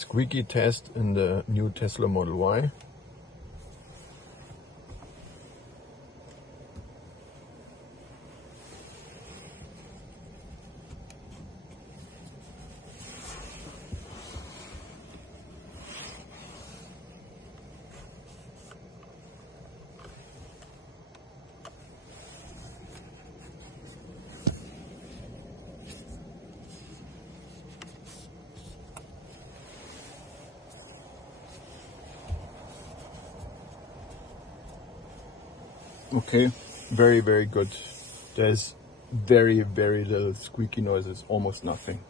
Squeaky test in the new Tesla Model Y. Okay, very good. There's very little squeaky noises, almost nothing.